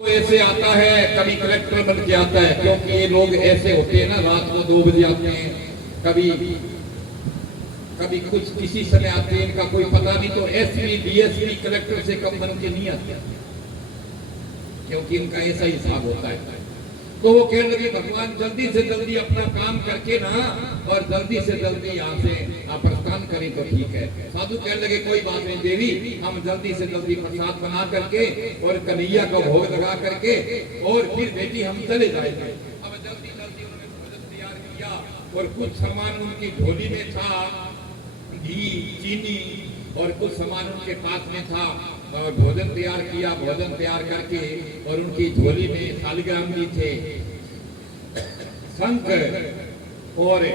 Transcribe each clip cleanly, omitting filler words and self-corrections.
तो ऐसे आता है, कभी कलेक्टर बन के आता है, क्योंकि ये लोग ऐसे होते हैं ना, रात को 2 बजे आते हैं, कभी कभी कुछ किसी समय आते हैं, इनका कोई पता नहीं। तो एसपी डीएसपी कलेक्टर से कम बन के नहीं आते, क्योंकि इनका ऐसा हिसाब होता है। तो वो कहने लगे भगवान जल्दी से जल्दी अपना काम करके ना, और जल्दी से जल्दी यहाँ से आप प्रस्थान करें तो ठीक है। साधु कहने लगे कोई बात नहीं देवी, हम जल्दी से जल्दी प्रसाद बना करके और कन्हैया का भोग लगा करके और फिर बेटी हम चले जाएंगे। अब जल्दी जल्दी उन्होंने भोजन तैयार किया और कुछ सामान उनकी झोली में था, घी चीनी और कुछ सामान उनके पास में था। भोजन तैयार किया, भोजन तैयार करके और उनकी झोली में शालिग्राम जी थे, शंख और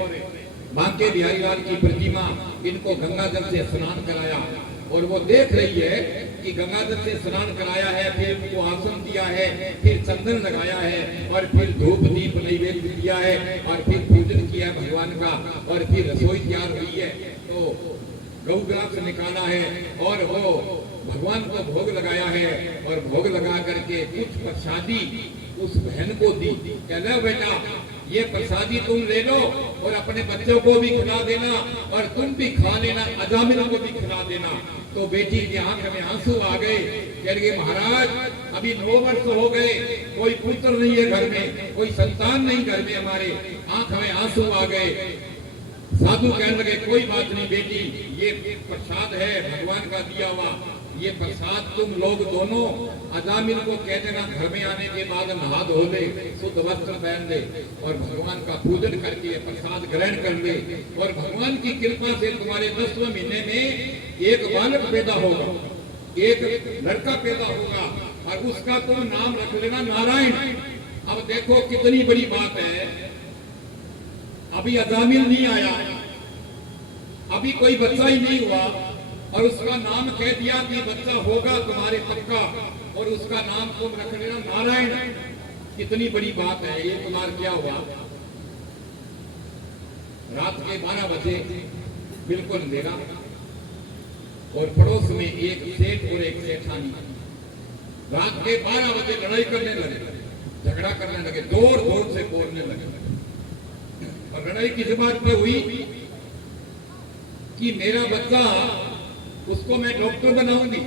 बांके बिहारी लाल की प्रतिमा, इनको गंगा जल से स्नान कराया। और वो देख रही है कि गंगा जल से स्नान कराया है, फिर उनको आसन दिया है, फिर चंदन लगाया है और फिर धूप दीप नैवेद्य दिया है और फिर पूजन किया भगवान का और फिर रसोई तैयार हुई है। तो गौग्राम से निकाला है और वो भगवान को भोग लगाया है और भोग लगा करके कुछ प्रसादी उस बहन को दी। कह लो बेटा ये प्रसादी तुम ले लो और अपने बच्चों को भी खिला देना और तुम भी खा लेना, अजामिल को भी खिला देना। तो बेटी की आंख में आंसू आ गए, कह रही महाराज अभी 9 वर्ष हो गए, कोई पुत्र नहीं है घर में, कोई संतान नहीं घर में, हमारे आंख में आंसू आ गए। साधु कहने लगे कोई बात नहीं बेटी, ये प्रसाद है भगवान का दिया हुआ, ये प्रसाद तुम लोग दोनों अजामिल को कह देना घर में आने के बाद नहा धो ले, शुद्ध वस्त्र पहन ले और भगवान का पूजन करके ये प्रसाद ग्रहण कर ले। और भगवान की कृपा से तुम्हारे 10वें महीने में एक बालक पैदा होगा, एक लड़का पैदा होगा और उसका तुम नाम रख लेना नारायण। अब देखो कितनी बड़ी बात है, अभी अजामिल नहीं आया, अभी कोई बच्चा ही नहीं हुआ और उसका नाम कह दिया कि बच्चा होगा तुम्हारे पक्का और उसका नाम तुम रख लेना नारायण। कितनी बड़ी बात है ये। तुम्हारा क्या हुआ, रात के 12 बजे बिल्कुल अंधेरा और पड़ोस में एक सेठ और एक सेठानी रात के 12 बजे लड़ाई करने लगे, झगड़ा करने लगे, जोर जोर से बोलने लगे। और लड़ाई किस बात पे हुई कि मेरा बच्चा उसको मैं डॉक्टर बनाऊंगी।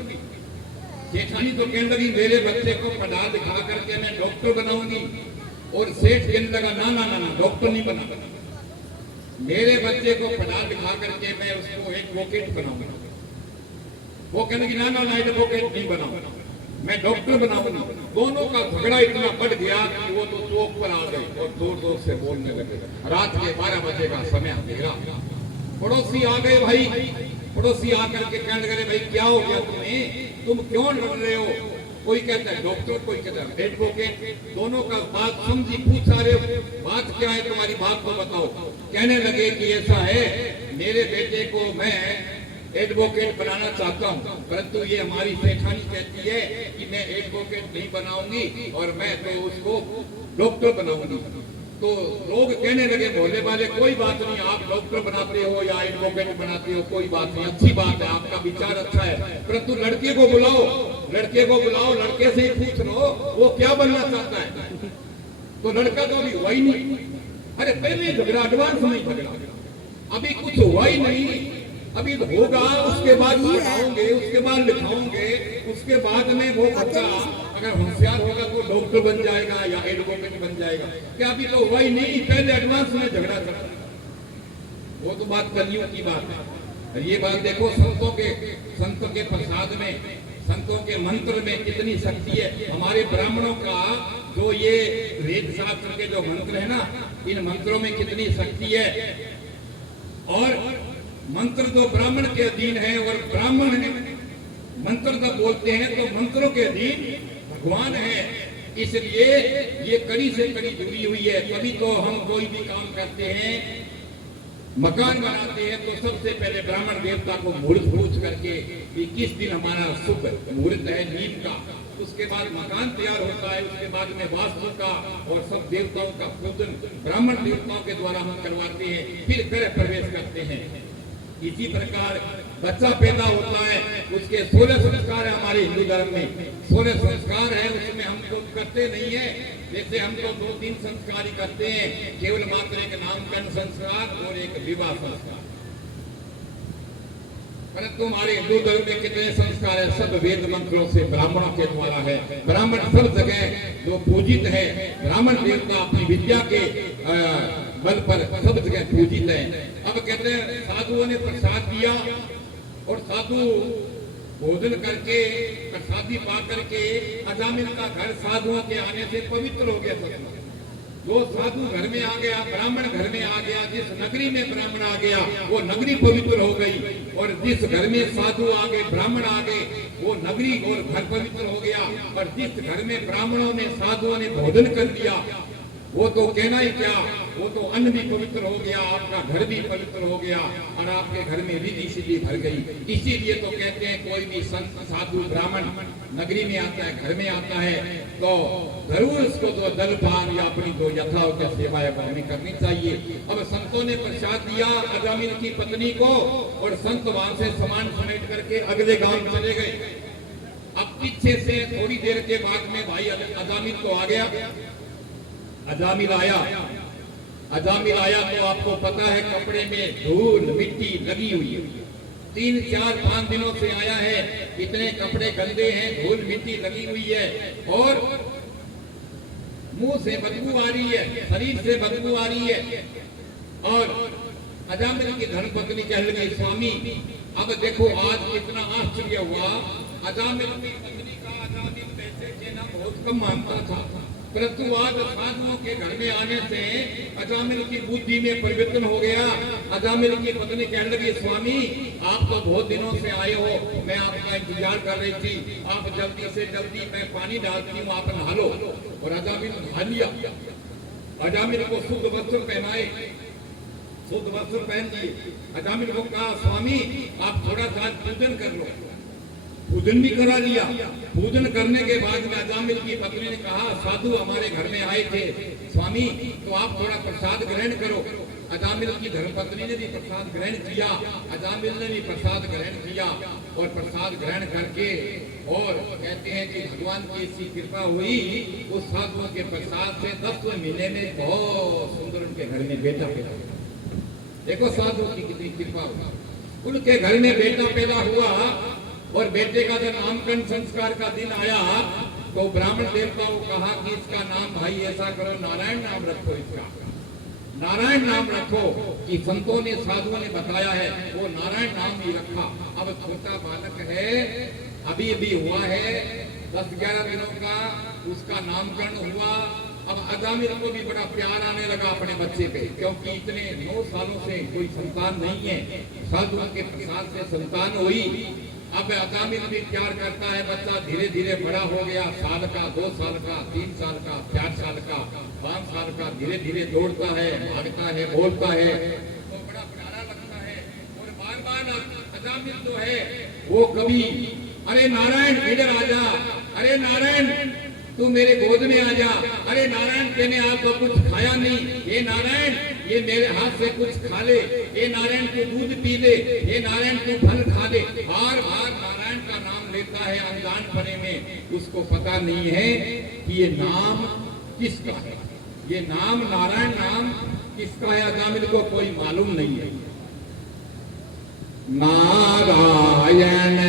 जेठानी तो कहने लगी मेरे बच्चे को पढ़ा दिखा करके मैं डॉक्टर बनाऊंगी। और सेठ कहने लगा ना ना ना ना डॉक्टर नहीं बना, मेरे बच्चे को पढ़ा दिखा करके मैं उसको एडवोकेट बनाऊंगा। वो कहने लगी ना ना ना एडवोकेट नहीं बनाऊंगा, मैं डॉक्टर बनाऊंगा। दोनों का झगड़ा इतना बढ़ गया कि वो तो चौक पर आ गए और जोर जोर से बोलने लगे। रात के 12 बजे का समय अंधेरा, पड़ोसी आ गए भाई, पड़ोसी आकर के कहने लगे भाई क्या हो गया तुम्हें, तुम क्यों लड़ रहे हो। कोई कहता है डॉक्टर, कोई कहता है एडवोकेट। दोनों का बात समझी, पूछा रे बात क्या है तुम्हारी, बात को बताओ। कहने लगे कि ऐसा है मेरे बेटे को मैं एडवोकेट बनाना चाहता हूं, परंतु ये हमारी सेठानी कहती है कि मैं एडवोकेट नहीं बनाऊंगी और मैं तो उसको डॉक्टर बनाऊंगी। तो लोग कहने लगे मोहल्ले वाले कोई बात नहीं, आप डॉक्टर बनाते हो या एडवोकेट बनाते हो कोई बात नहीं, अच्छी बात है, आपका विचार अच्छा है, परंतु लड़के को बुलाओ, लड़के को बुलाओ, लड़के से ही पूछ लो वो क्या बनना चाहता है। तो लड़का तो अभी हुआ ही नहीं। अरे पहले झगड़ा, एडवांस में झगड़ा, अभी कुछ हुआ ही नहीं, अभी होगा, उसके बाद बताओगे, उसके बाद लिखाओगे, उसके बाद में वो बच्चा अगर होशियार होगा तो डॉक्टर बन जाएगा या एडवोकेट बन जाएगा। क्या अभी तो हुआ ही नहीं, पहले एडवांस में झगड़ा चला। वो तो बात कलियुग की बात है। ये बात देखो संतों के प्रसाद में, संतों के मंत्र में कितनी शक्ति है। हमारे ब्राह्मणों का जो ये वेद शास्त्र के जो मंत्र है ना, इन मंत्रों में कितनी शक्ति है। और मंत्र तो ब्राह्मण के अधीन है और ब्राह्मण मंत्र जब बोलते हैं तो मंत्रों के अधीन भगवान है, इसलिए ये कड़ी से कड़ी जुड़ी हुई है। तभी तो हम कोई भी काम करते हैं, मकान बनाते हैं तो सबसे पहले ब्राह्मण देवता को मुहूर्त पूछ करके कि किस दिन हमारा शुभ मुहूर्त है नीम का, उसके बाद मकान तैयार होता है, उसके बाद में वास्तु का और सब देवताओं का पूजन ब्राह्मण देवताओं के द्वारा हम करवाते हैं, फिर गृह प्रवेश करते हैं। इसी प्रकार बच्चा पैदा होता है, उसके 16 संस्कार है हमारे हिंदू धर्म में, 16 संस्कार है, उसमें हम तो करते नहीं है। जैसे हम तो 2-3 संस्कार ही करते हैं, केवल मात्र एक नामकरण संस्कार और एक विवाह संस्कार। परंतु हमारे हिंदू धर्म में कितने संस्कार है, सब वेद मंत्रों से ब्राह्मणों के द्वारा है। ब्राह्मण सब जगह जो पूजित है, ब्राह्मण देवता अपनी विद्या के बल पर सब जगह पूजित है। अब कहते हैं साधुओं ने प्रसाद दिया और साधु भोजन करके प्रसादी पा करके अजामिल का घर साधुओं के आने से पवित्र हो गया। वो साधु घर में आ गया, ब्राह्मण घर में आ गया, जिस नगरी में ब्राह्मण आ गया वो नगरी पवित्र हो गई, और जिस घर में साधु आ गए, ब्राह्मण आ गए, वो नगरी और घर पवित्र हो गया। और जिस घर में ब्राह्मणों ने साधुओं ने भोजन कर लिया, वो तो कहना ही क्या, वो तो अन्न भी पवित्र हो गया, आपका घर भी पवित्र हो गया, और आपके घर में रिद्धि सिद्धि भर गई। इसीलिए तो कहते हैं कोई भी संत साधु ब्राह्मण नगरी में आता है, घर में आता है, तो जरूर उसको तो दलपान या अपनी जो यथावत सेवा है वो हमें करनी चाहिए। अब संतों ने प्रसाद दिया अजामिल की पत्नी को, और संत वहां से सामान समेट करके अगले गांव चले गए। अब पीछे से थोड़ी देर के बाद में भाई अजामिल तो आ गया। अजामिल आया तो आपको पता है कपड़े में धूल मिट्टी लगी हुई है, 3-4-5 दिनों से आया है, इतने कपड़े गंदे हैं, धूल मिट्टी लगी हुई है, और मुंह से बदबू आ रही है, शरीर से बदबू आ रही है। और अजामिल की धर्मपत्नी कह लगी, स्वामी अब देखो आज कितना आश्चर्य हुआ, अजामिल की पत्नी का अजामिल पैसे देना बहुत कम मानता था, परंतु आज साधुओं के घर में आने से अजामिल की बुद्धि में परिवर्तन हो गया। अजामिल की पत्नी कहने लगी, स्वामी आप तो बहुत दिनों से आए हो, मैं आपका इंतजार कर रही थी, आप जल्दी से जल्दी, मैं पानी डालती हूँ, आप नहा लो। और अजामिल नहा लिया। अजामिल को शुद्ध वस्त्र पहनाए, शुद्ध वस्त्र पहन दिए। अजामिल को कहा, स्वामी आप थोड़ा सा पूजन कर लो। पूजन भी करा लिया। पूजन करने के बाद में अजामिल की पत्नी ने कहा, साधु हमारे घर में आए थे स्वामी, तो आप थोड़ा प्रसाद ग्रहण करो। अजामिल की धर्मपत्नी ने भी प्रसाद ग्रहण किया, अजामिल ने भी प्रसाद ग्रहण किया, और प्रसाद ग्रहण करके, और कहते हैं कि भगवान की ऐसी कृपा हुई, उस साधुओं के प्रसाद से 10वें महीने में बहुत सुंदर उनके घर में बेटा पैदा हुआ। देखो साधु की कितनी कृपा हुआ, उनके घर में बेटा पैदा हुआ। और बेटे का जब नामकरण संस्कार का दिन आया तो ब्राह्मण देवता को कहा कि इसका नाम भाई ऐसा करो, नारायण नाम रखो, इसका नारायण नाम रखो, कि संतों ने साधुओं ने बताया है, वो नारायण नाम ही रखा। अब छोटा बालक है, अभी अभी हुआ है, 10-11 दिनों का, उसका नामकरण हुआ। अब अजामिल को भी बड़ा प्यार आने लगा अपने बच्चे पे, क्योंकि इतने 9 सालों से कोई संतान नहीं है, साधुओं के प्रसाद से संतान हुई। अब अजामिल भी प्यार करता है, बच्चा धीरे धीरे बड़ा हो गया, साल का, 2 साल का, 3 साल का, 4 साल का, 5 साल का, धीरे धीरे दौड़ता है, भागता है, बोलता है, तो बड़ा प्यारा लगता है। और बार बार अजामिल जो है वो कभी, अरे नारायण इधर आ जा, अरे नारायण तू मेरे गोद में आ जा, अरे नारायण तेने आप तो कुछ खाया नहीं, ये नारायण ये मेरे हाथ से कुछ खा ले, ये नारायण तू दूध पी ले, ये नारायण तू फल खा ले। बार बार नारायण का नाम लेता है अनजान पने में, उसको पता नहीं है कि ये नाम किसका है, ये नाम नारायण नाम किसका है, अजामिल को कोई मालूम नहीं है। नारायण